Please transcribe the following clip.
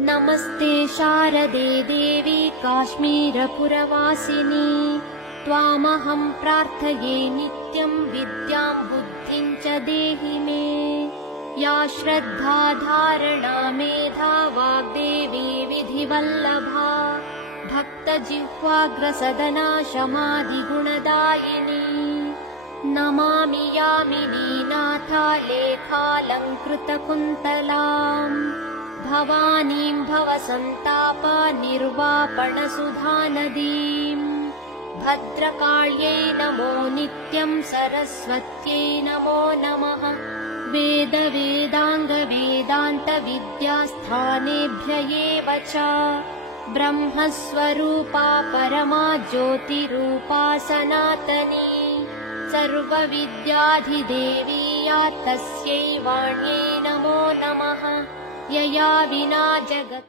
नमस्ते शारदे देवी काश्मीरपुरवासिनी त्वामहं प्रार्थये नित्यं विद्यां बुद्धिं च देहि मे। या श्रद्धा धारणा मेधा वाग्देवी विधिवल्लभा भक्तजिह्वाग्रसदना शमाधिगुणदायिनी। नमामि यामिनी नाथा लेखालङ्कृतकुन्तलाम् भवानीं भवसन्ताप निर्वापणसुधानदीम्। भद्रकाल्यै नमो नित्यं सरस्वत्यै नमो नमः। वेद वेदांग वेदांत विद्यास्थानेभ्य एव च ब्रह्मस्वरूपा परमा ज्योतिरूपा सनातनी सर्वविद्याधिदेवी या तस्यै वाण्यै नमो नमः। यया विना जगत्